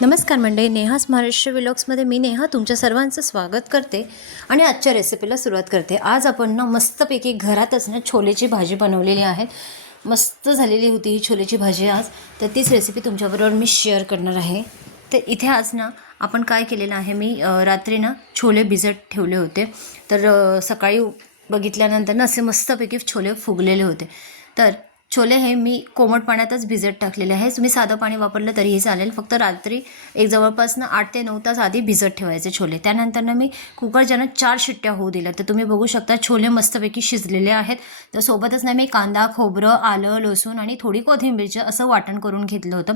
नमस्कार मंडळी नेहास महाराष्ट्र विलॉग्समध्ये मी नेहा तुमच्या सर्वांचं स्वागत करते आणि आजच्या रेसिपीला सुरुवात करते. आज आपण ना मस्तपैकी घरातच ना छोलेची भाजी बनवलेली आहे. मस्त झालेली होती ही छोलेची भाजी आज. तर तीच रेसिपी तुमच्याबरोबर मी शेअर करणार आहे. तर इथे आज ना आपण काय केलेलं आहे मी रात्री ना छोले भिजत ठेवले होते. तर सकाळी बघितल्यानंतर ना असे मस्तपैकी छोले फुगलेले होते. तर छोले हे मी कोमट पाण्यातच भिजत टाकलेले आहे. तुम्ही साधं पाणी वापरलं तरीही चालेल. फक्त रात्री एक जवळपासनं आठ ते नऊ तास आधी भिजत ठेवायचे छोले. त्यानंतर मी मी कुकरच्यानं चार शिट्ट्या होऊ दिल्या. तर तुम्ही बघू शकता छोले मस्तपैकी शिजलेले आहेत. तर सोबतच ना मी कांदा खोबरं आलं लसूण आणि थोडी कोथिंबीरचं असं वाटण करून घेतलं होतं.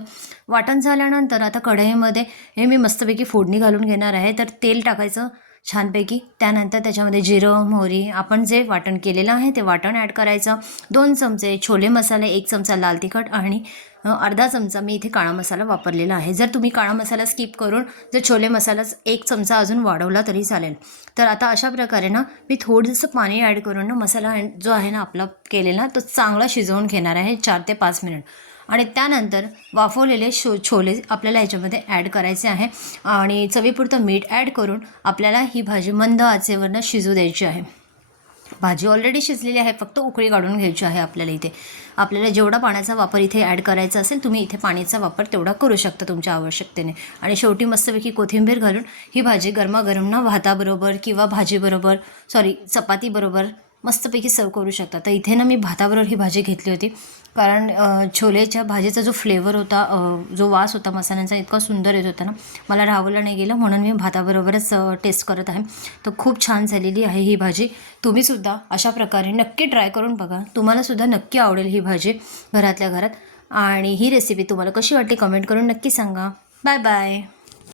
वाटण झाल्यानंतर आता कढईमध्ये हे मी मस्तपैकी फोडणी घालून घेणार आहे. तर तेल टाकायचं छानपैकी. त्यानंतर त्याच्यामध्ये जिरं मोहरी आपण जे वाटण केलेलं आहे ते वाटण ॲड करायचं. दोन चमचे छोले मसाले एक चमचा लाल तिखट आणि अर्धा चमचा मी इथे काळा मसाला वापरलेला आहे. जर तुम्ही काळा मसाला स्किप करून जर छोले मसालाच एक चमचा अजून वाढवला तरी चालेल. तर आता अशा प्रकारे ना मी थोडंसं पाणी ॲड करून ना मसाला जो आहे ना आपला केलेला तो चांगला शिजवून घेणार आहे चार ते पाच मिनिट आणि त्यानंतर वाफवलेले शो छोले आपल्याला ह्याच्यामध्ये ॲड करायचे आहे. आणि चवीपुरतं मीठ ॲड करून आपल्याला ही भाजी मंद आचेवरनं शिजू द्यायची आहे. भाजी ऑलरेडी शिजलेली आहे फक्त उकळी काढून घ्यायची आहे आपल्याला इथे. आपल्याला जेवढा पाण्याचा वापर इथे ॲड करायचा असेल तुम्ही इथे पाण्याचा वापर तेवढा करू शकता तुमच्या आवश्यकतेने. आणि शेवटी मस्तपैकी कोथिंबीर घालून ही भाजी गरमागरम ना भाताबरोबर किंवा भाजीबरोबर सॉरी चपातीबरोबर मस्तपैकी सर्व करू शकता. तर इथे ना मी भाताबरोबर ही भाजी घेतली होती. कारण छोलेच्या भाजीचा जो फ्लेवर होता जो वास होता मसाल्यांचा इतका सुंदर येत होता ना मला राहावलं नाही गेलं म्हणून मी भाताबरोबरच टेस्ट करत आहे. तर खूप छान झालेली आहे ही भाजी. तुम्हीसुद्धा अशा प्रकारे नक्की ट्राय करून बघा. तुम्हालासुद्धा नक्की आवडेल ही भाजी घरातल्या घरात. आणि ही रेसिपी तुम्हाला कशी वाटली कमेंट करून नक्की सांगा. Bye bye